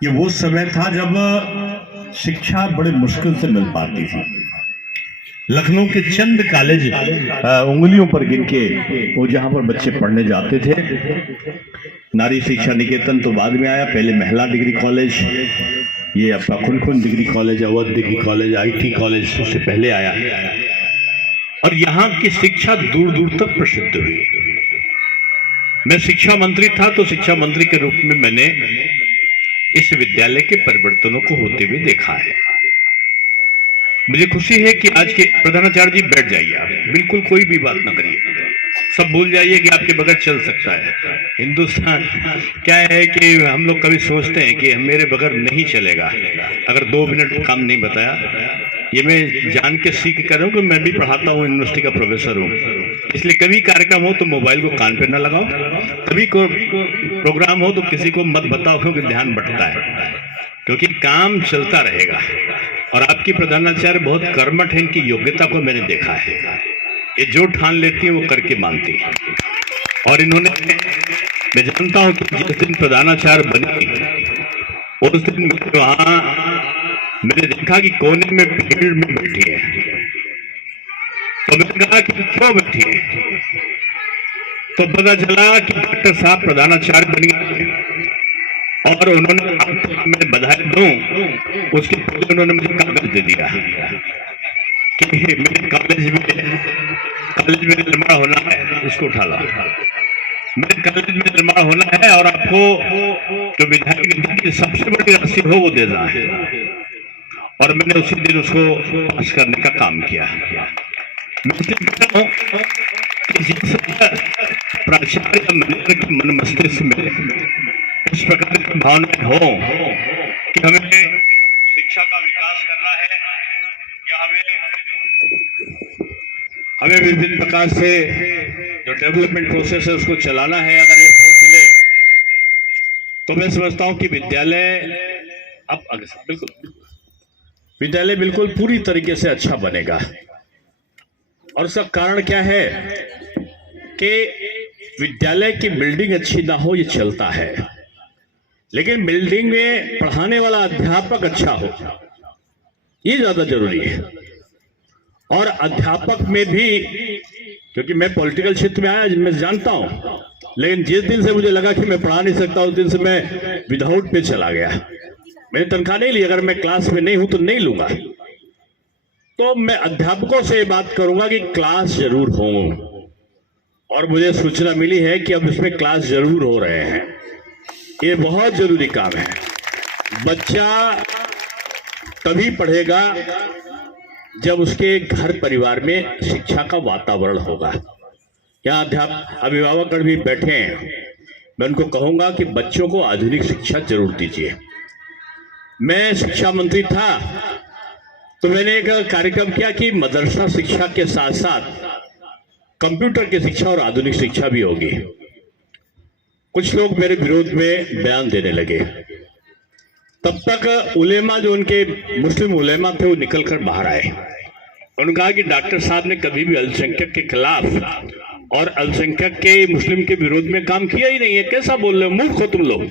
ये वो समय था जब शिक्षा बड़े मुश्किल से मिल पाती थी। लखनऊ के चंद कॉलेज उंगलियों पर गिन के वो जहां पर बच्चे पढ़ने जाते थे। नारी शिक्षा निकेतन तो बाद में आया, पहले महिला डिग्री कॉलेज, ये आपका Khunkhun degree college, Awadh degree college, IT college उससे पहले आया। और यहाँ की शिक्षा दूर दूर तक प्रसिद्ध हुई। मैं शिक्षा मंत्री था तो शिक्षा मंत्री के रूप में मैंने इस विद्यालय के परिवर्तनों को होते हुए देखा है। मुझे खुशी है कि आज के प्रधानाचार्य जी बैठ जाइए, आप बिल्कुल कोई भी बात ना करिए, सब भूल जाइए कि आपके बगैर चल सकता है हिंदुस्तान। क्या है कि हम लोग कभी सोचते हैं कि मेरे बगैर नहीं चलेगा, अगर 2 मिनट काम नहीं बताया। ये मैं जान के सीख कर रहा हूँ कि मैं भी पढ़ाता हूँ, यूनिवर्सिटी का प्रोफेसर हूँ, इसलिए कभी कार्यक्रम हो तो मोबाइल को कान पे ना लगाओ, कभी कोई प्रोग्राम हो तो किसी को मत बताओ क्योंकि ध्यान बंटता है, क्योंकि काम चलता रहेगा। और आपकी प्रधानाचार्य बहुत कर्मठ है, इनकी योग्यता को मैंने देखा है, ये जो ठान लेती है वो करके मानती है। और इन्होंने, मैं जानता हूं कि जिस दिन प्रधानाचार्य बनी उस दिन वहां मैंने देखा कि कोने में भीड़ में बैठी है, तो मैंने कहा कि क्यों बैठी है, तो पता चला कि डॉक्टर साहब प्रधानाचार्य बन गए और उन्होंने, मैं बधाई दूं, उसके पहले उन्होंने मुझे कागज दे दिया कि मेरे कॉलेज में निर्माण होना है, इसको उठा लो, मेरे कॉलेज में निर्माण होना है और आपको जो विधायक निधि की सबसे बड़ी राशि हो वो देना है। और मैंने उसी दिन उसको पास करने का काम किया। मैं इसलिए कहता हूं कि जिस प्राचार्य मैनेजर के मन मस्तिष्क में इस प्रकार की भावना हो कि हमें शिक्षा का विकास करना है या हमें विभिन्न प्रकार से जो डेवलपमेंट प्रोसेस है उसको चलाना है, अगर ये सोच ले तो मैं समझता हूं कि विद्यालय अब बिल्कुल पूरी तरीके से अच्छा बनेगा। और उसका कारण क्या है कि विद्यालय की बिल्डिंग अच्छी ना हो ये चलता है, लेकिन बिल्डिंग में पढ़ाने वाला अध्यापक अच्छा हो ये ज्यादा जरूरी है। और अध्यापक में भी, क्योंकि मैं पॉलिटिकल क्षेत्र में आया, मैं जानता हूं, लेकिन जिस दिन से मुझे लगा कि मैं पढ़ा नहीं सकता उस दिन से मैं विदाउट पे चला गया। मैंने तनख्वाह नहीं ली, अगर मैं क्लास में नहीं हूं तो नहीं लूंगा। तो मैं अध्यापकों से बात करूंगा कि क्लास जरूर हो, और मुझे सूचना मिली है कि अब इसमें क्लास जरूर हो रहे हैं। ये बहुत जरूरी काम है। बच्चा तभी पढ़ेगा जब उसके घर परिवार में शिक्षा का वातावरण होगा। यहाँ अभिभावक भी बैठे हैं, मैं उनको कहूंगा कि बच्चों को आधुनिक शिक्षा जरूर दीजिए। मैं शिक्षा मंत्री था तो मैंने एक कार्यक्रम किया कि मदरसा शिक्षा के साथ साथ कंप्यूटर की शिक्षा और आधुनिक शिक्षा भी होगी। कुछ लोग मेरे विरोध में बयान देने लगे, तब तक उलेमा, जो उनके मुस्लिम उलेमा थे, वो निकल कर बाहर आए। उन्होंने कहा कि डॉक्टर साहब ने कभी भी अल्पसंख्यक के खिलाफ और अल्पसंख्यक के मुस्लिम के विरोध में काम किया ही नहीं है, कैसा बोल रहे हो, मूर्ख हो तुम लोग।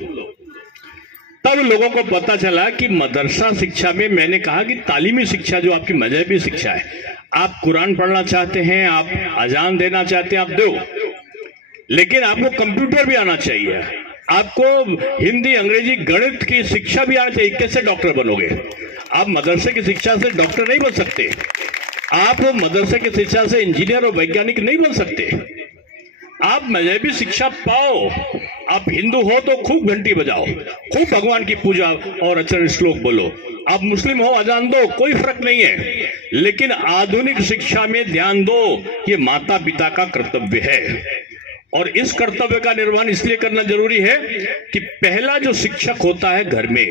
तब लोगों को पता चला कि मदरसा शिक्षा में, मैंने कहा कि तालीमी शिक्षा जो आपकी मजहबी शिक्षा है, आप कुरान पढ़ना चाहते हैं, आप अजान देना चाहते हैं, आप दो, लेकिन आपको कंप्यूटर भी आना चाहिए, आपको हिंदी, अंग्रेजी, गणित की शिक्षा भी आना चाहिए। कैसे डॉक्टर बनोगे आप? मदरसे की शिक्षा से डॉक्टर नहीं बन सकते, आप मदरसे की शिक्षा से इंजीनियर और वैज्ञानिक नहीं बन सकते। आप मजहबी शिक्षा पाओ, आप हिंदू हो तो खूब घंटी बजाओ, खूब भगवान की पूजा और अचरण श्लोक बोलो, आप मुस्लिम हो अजान दो, कोई फर्क नहीं है, लेकिन आधुनिक शिक्षा में ध्यान दो, ये माता पिता का कर्तव्य है। और इस कर्तव्य का निर्वहन इसलिए करना जरूरी है कि पहला जो शिक्षक होता है घर में,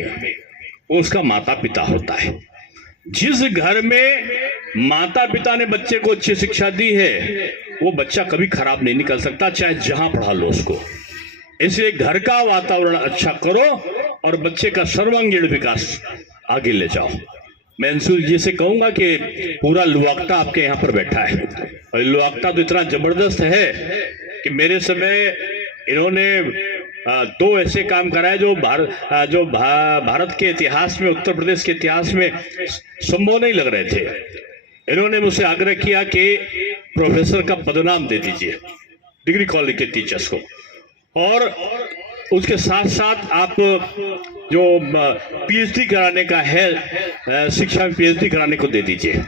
वो उसका माता पिता होता है। जिस घर में माता पिता ने बच्चे को अच्छी शिक्षा दी है वो बच्चा कभी खराब नहीं निकल सकता, चाहे जहां पढ़ा लो उसको। इसलिए घर का वातावरण अच्छा करो और बच्चे का सर्वांगीण विकास आगे ले जाओ। मैं अंशुल जी से कहूंगा कि पूरा लुआक्ता आपके यहाँ पर बैठा है, और लुआक्ता तो इतना जबरदस्त है कि मेरे समय इन्होंने दो ऐसे काम कराए जो भारत के इतिहास में, उत्तर प्रदेश के इतिहास में संभव नहीं लग रहे थे। इन्होंने मुझसे आग्रह किया कि प्रोफेसर का पदनाम दे दीजिए डिग्री कॉलेज के टीचर्स को, और उसके साथ साथ आप जो पीएचडी कराने का है, शिक्षा में पीएचडी कराने को दे दीजिए।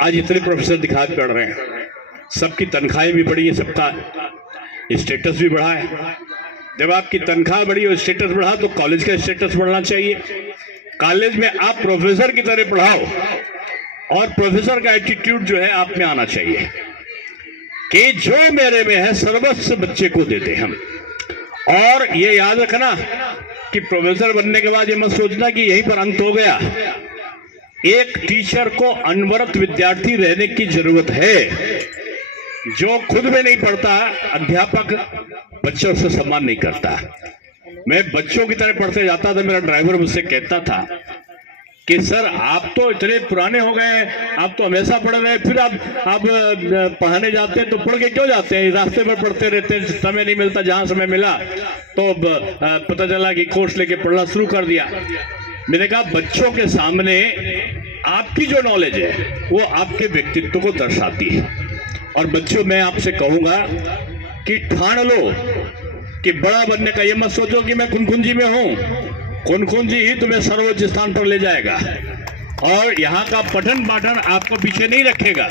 आज इतने प्रोफेसर दिखाई पड़ रहे हैं, सबकी तनख्वाहें भी बढ़ी है, सबका स्टेटस भी बढ़ा है। जब आपकी तनख्वाह बढ़ी और स्टेटस बढ़ा तो कॉलेज का स्टेटस बढ़ना चाहिए। कॉलेज में आप प्रोफेसर की तरह पढ़ाओ और प्रोफेसर का एटीट्यूड जो है आप में आना चाहिए कि जो मेरे में है सर्वस्व बच्चे को देते हम। और ये याद रखना कि प्रोफेसर बनने के बाद ये मत सोचना कि यहीं पर अंत हो गया। एक टीचर को अनवरत विद्यार्थी रहने की जरूरत है। जो खुद में नहीं पढ़ता, अध्यापक बच्चों से सम्मान नहीं करता। मैं बच्चों की तरह पढ़ते जाता था, मेरा ड्राइवर मुझसे कहता था कि सर आप तो इतने पुराने हो गए, आप तो हमेशा पढ़ रहे हैं, फिर आप पढ़ाने जाते हैं तो पढ़ के क्यों जाते हैं? रास्ते पर पढ़ते रहते हैं, समय नहीं मिलता। जहां समय मिला तो पता चला कि कोर्स लेके पढ़ना शुरू कर दिया। मैंने कहा बच्चों के सामने आपकी जो नॉलेज है वो आपके व्यक्तित्व को दर्शाती है। और बच्चों, मैं आपसे कहूंगा कि ठान लो कि बड़ा बनने का। ये मत सोचो कि मैं खुनखुंजी में हूं, खुनखुंजी ही तुम्हें सर्वोच्च स्थान पर ले जाएगा और यहाँ का पठन पाठन आपको पीछे नहीं रखेगा।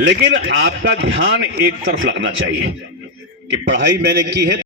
लेकिन आपका ध्यान एक तरफ लगना चाहिए कि पढ़ाई मैंने की है